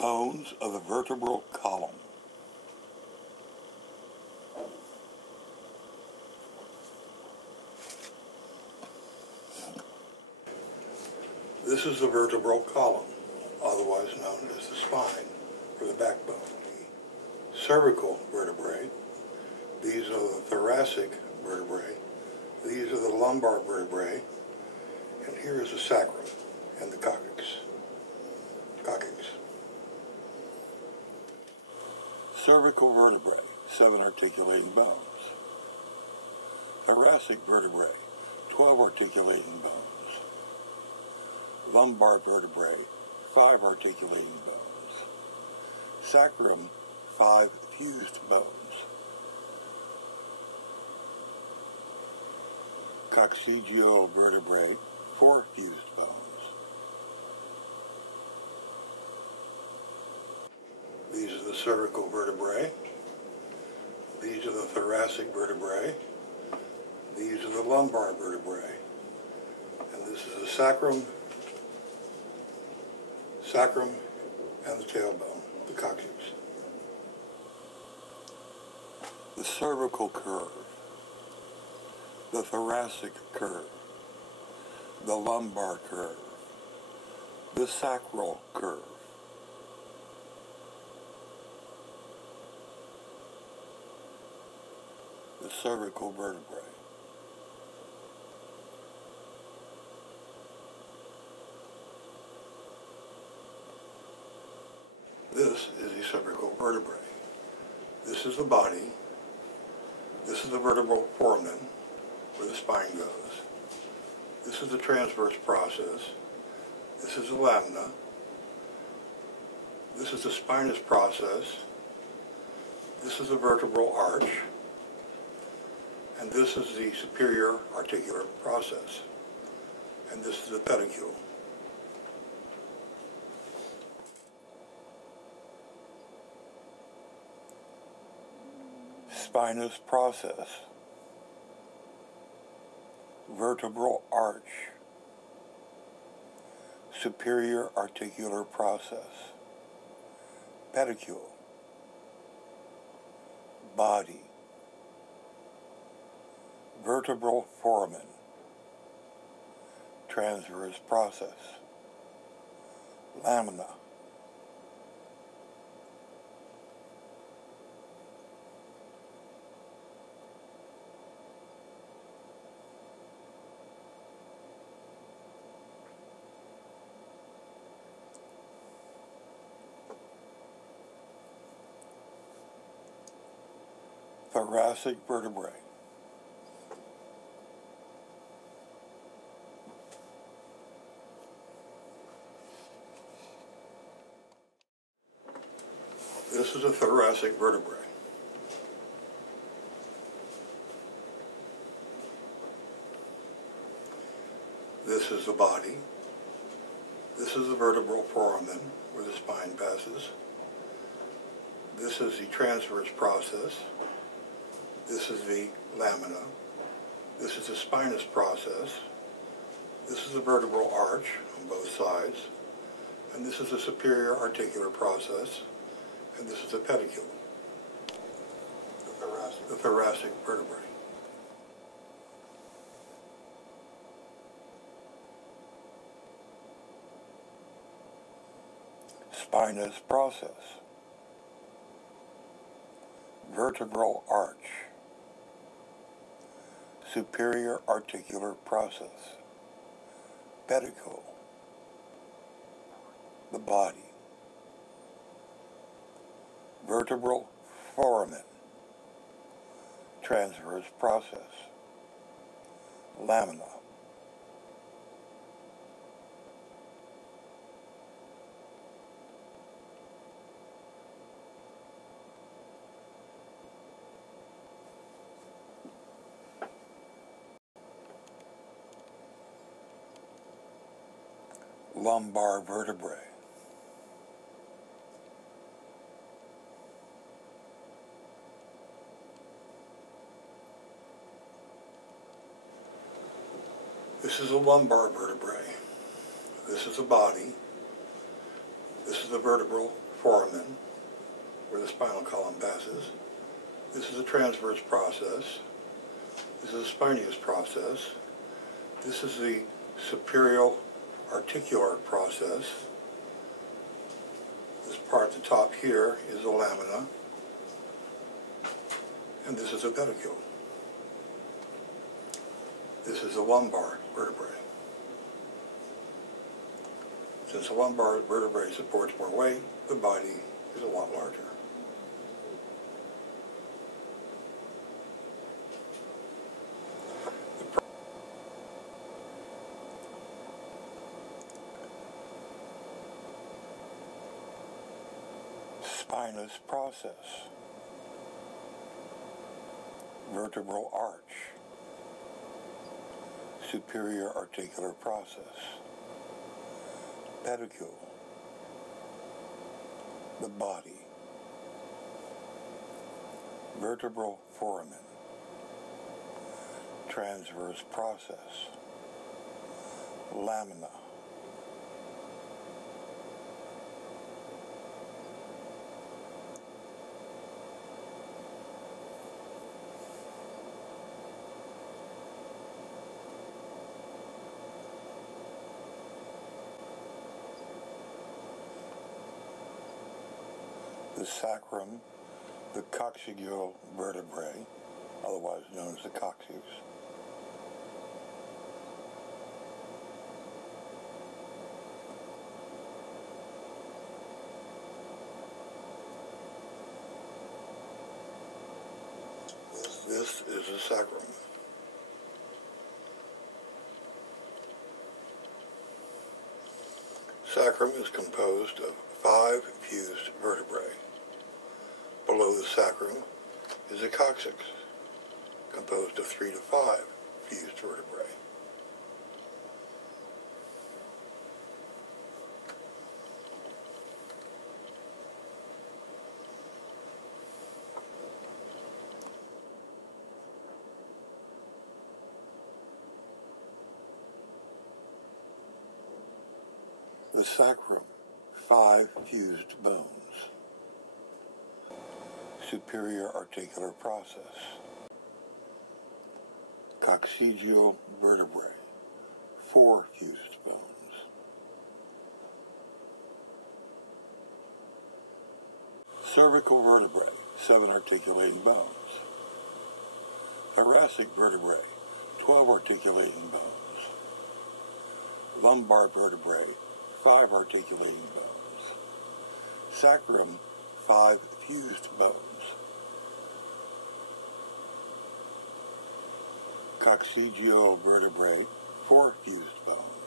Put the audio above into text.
Bones of the vertebral column. This is the vertebral column, otherwise known as the spine or the backbone. The cervical vertebrae, these are the thoracic vertebrae, these are the lumbar vertebrae, and here is the sacrum and the coccyx. Cervical vertebrae, 7 articulating bones. Thoracic vertebrae, 12 articulating bones. Lumbar vertebrae, 5 articulating bones. Sacrum, 5 fused bones. Coccygeal vertebrae, 4 fused bones. These are the cervical vertebrae. These are the thoracic vertebrae. These are the lumbar vertebrae. And this is the sacrum, and the tailbone, the coccyx. The cervical curve, the thoracic curve, the lumbar curve, the sacral curve. The cervical vertebrae. This is the cervical vertebrae. This is the body. This is the vertebral foramen, where the spine goes. This is the transverse process. This is the lamina. This is the spinous process. This is the vertebral arch. And this is the superior articular process. And this is the pedicule. Spinous process. Vertebral arch. Superior articular process. Pedicule. Body. Vertebral foramen, transverse process, lamina, thoracic vertebrae. This is a thoracic vertebrae. This is the body. This is the vertebral foramen, where the spine passes. This is the transverse process. This is the lamina. This is the spinous process. This is the vertebral arch on both sides. And this is the superior articular process. And this is the pedicule, the thoracic vertebrae. Spinous process, vertebral arch, superior articular process, pedicule, the body. Vertebral foramen, transverse process, lamina, lumbar vertebrae. This is a lumbar vertebrae. This is the body. This is the vertebral foramen, where the spinal column passes. This is a transverse process. This is a spinous process. This is the superior articular process. This part at the top here is the lamina, and this is a pedicule. This is the lumbar vertebrae. Since the lumbar vertebrae supports more weight, the body is a lot larger. Spinous process, vertebral arch, superior articular process, pedicule, the body, vertebral foramen, transverse process, lamina, the sacrum, the coccygeal vertebrae, otherwise known as the coccyx, this is the sacrum. Sacrum is composed of 5 fused vertebrae. Below the sacrum is the coccyx, composed of 3 to 5 fused vertebrae. The sacrum, 5 fused bones. Superior articular process. Coccygeal vertebrae, 4 fused bones. Cervical vertebrae, 7 articulating bones. Thoracic vertebrae, 12 articulating bones. Lumbar vertebrae, 5 articulating bones. Sacrum, 5 fused bones. Coccygeal vertebrae, 4 fused bones.